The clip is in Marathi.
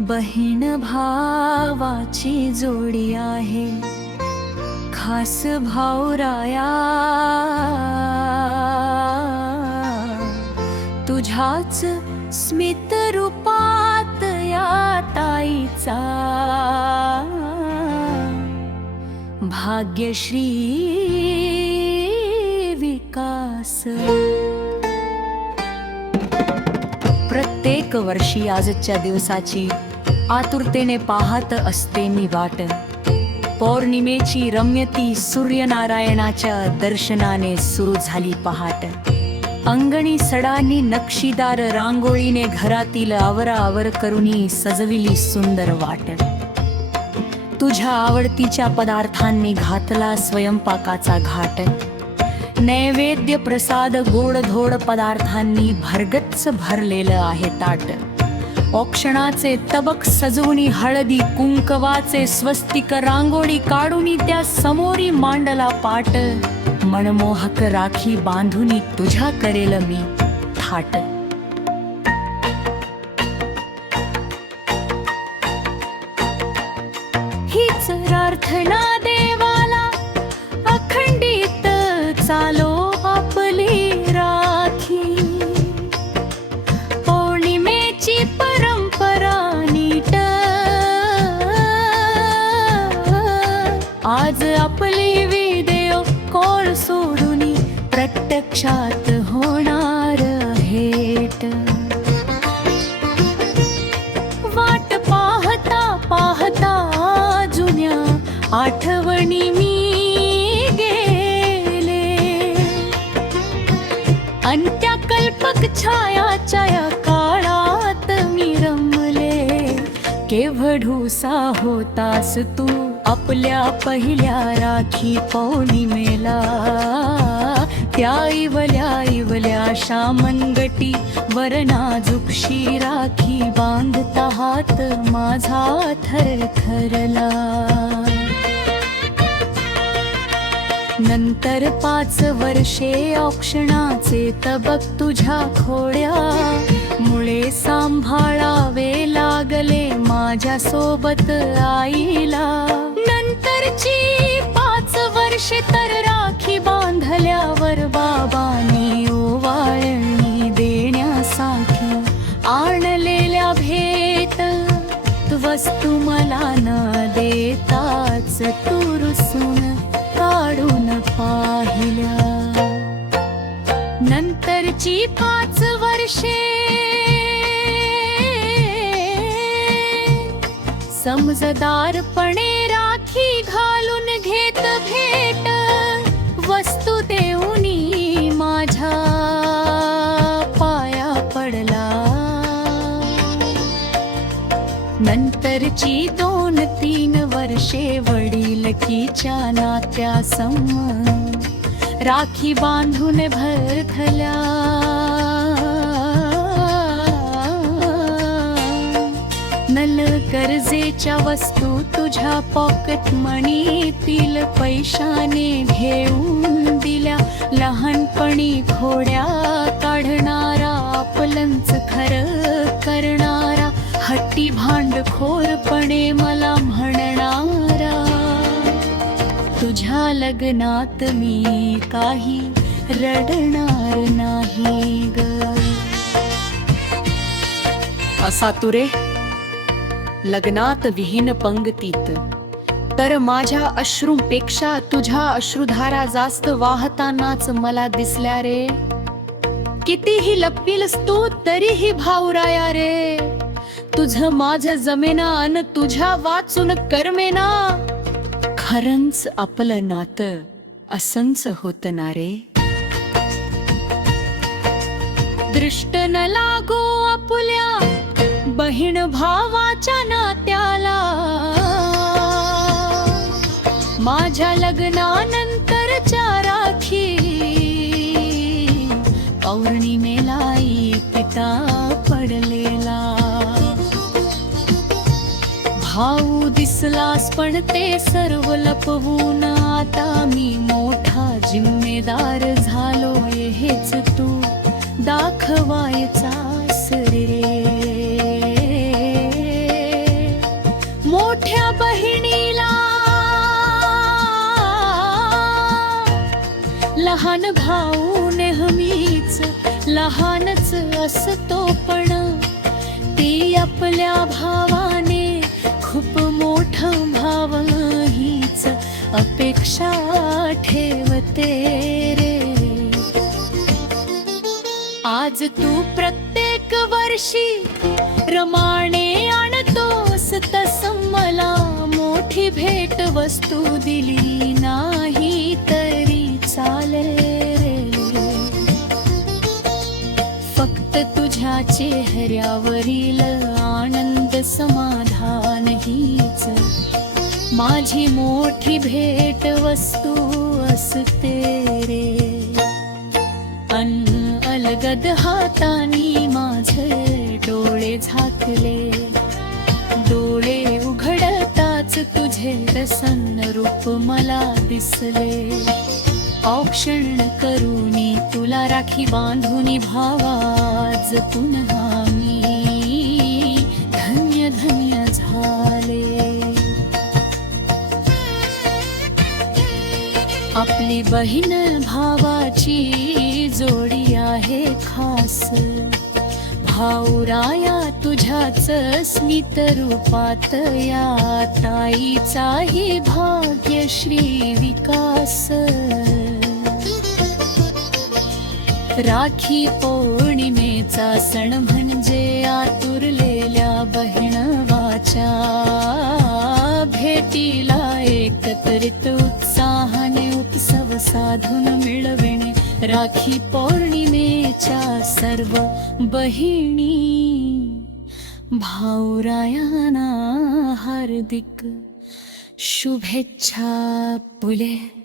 बहीण भावाची जोडी आहे, खास भाऊराया तुझ्याच स्मित रूपात या ताईचा भाग्यश्री विकास। प्रत्येक वर्षी आजच्या दिवसाची आतुरतेने पाहत असते मी वाट। पौर्णिमेची रम्यती सूर्यनारायणाच्या दर्शनाने सुरू झाली पहाट। अंगणी सडानी नक्षीदार रांगोळीने घरातील आवराआवर करूनी सजविली सुंदर वाट। तुझ्या आवडतीच्या पदार्थांनी घातला स्वयंपाकाचा घाट। नैवेद्य प्रसाद गोडधोड पदार्थांनी भरगच्च भरलेलं आहे ताट। औक्षणाचे तबक सजवूनी हळदी कुंकवाचे स्वस्तिक रांगोळी काढूनी त्या समोरी मांडला पाट। मनमोहक राखी बांधुनी तुझ्या करेल मी थाट। हीच प्रार्थना देवाला अखंडित चालो आपली राखी। पौर्णिमेची परंपरा नीट आज आपली विदेव कोळ सोडूनी प्रत्यक्षात होणार भेट। वाट पाहता पाहता जुन्या आठवणी मी गेले। अंत्या कल्पक छायाच्या या काळात मी रमले। केवढूसा होतास तू आपल्या पहिल्या राखी पौर्णिमेला। त्या इवल्या शामंगटी वर नाजूकशी राखी बांधता हात माझा थरथरला। नंतर 5 वर्षे औक्षणाचे तबक तुझ्या खोड्या मुळे सांभाळावे लागले माझ्या सोबत आईला। नंतरची 5 वर्षे तर राखी बांधल्यावर बाबांनी ओवाळणी देण्यासाठी आणलेल्या भेट वस्तू मला न देताच तू रुसून काढून पाहिल्या। नंतरची 5 वर्षे समजदारपणे राखी घालून घेत भेट वस्तू देऊनी माझ्या पाया पडला। नंतरची 2-3 वर्षे वडिलकीच्या नात्यासम राखी बांधून भरथल्या। नल गरजेच्या वस्तू तुझ्या पॉकेट मनीतील पैशाने घेऊन दिल्या। लहानपणी खोड्या काढणारा आपलंच खरं करणारा हट्टी भांडखोरपणे मला म्हणणारा तुझ्या लग्नात मी काही रडणार नाही ग। असा तुरे लग्नात विहीन पंगतीत तर माझ्या अश्रूंपेक्षा तुझ्या अश्रुधारा जास्त वाहतानाच मला दिसल्या रे। कितीही लपवीलस तू तरीही भाऊराया रे। तुझं माझं जमेना अन तुझ्या वाचून करमेना। खरंच आपलं नातं असंच होत ना रे। दृष्ट न लागो आपुल्या बहीण भावाच्या नात्याला। माझ्या लग्नानंतरच्या राखी पौर्णिमेला पिता पडलेला। भाऊ दिसलास पण ते सर्व लपवून आता मी मोठा जिम्मेदार झालोय हेच तू दाखवायचास रे। लहान भाऊ नेहमीच लहानच असतो, पण ती आपल्या भावाने खूप मोठं भाव हीच अपेक्षा ठेवते रे. आज तू प्रत्येक वर्षी रमाने आणतोस, तसं मला मोठी भेट वस्तू दिली नाही तरी चालेल रे. फक्त तुझ्या चेहऱ्यावरील आनंद समाधान हीच माझी मोठी भेट वस्तू असते रे. अलगद हातानी माझे डोळे झाकले, डोळे उघडताच तुझे प्रसन्न रूप मला दिसले. औक्षण करूनी तुला राखी बांधूनी भावा पुन्हा मी धन्य धन्य झाले. आपली बहीण भावाची जोडी आहे खास, भाऊराया तुझ्याच स्मित रूपात या ताईचाही भाग्यश्री विकास. राखी पौर्णिमेचा सण म्हणजे आतुरलेल्या बहिणवाच्या भेटीला एकत्रित उत्साहाने उत्सव साधून मिळविणे. राखी पौर्णिमेच्या सर्व बहिणी भाऊरायांना हार्दिक शुभेच्छा. पुले.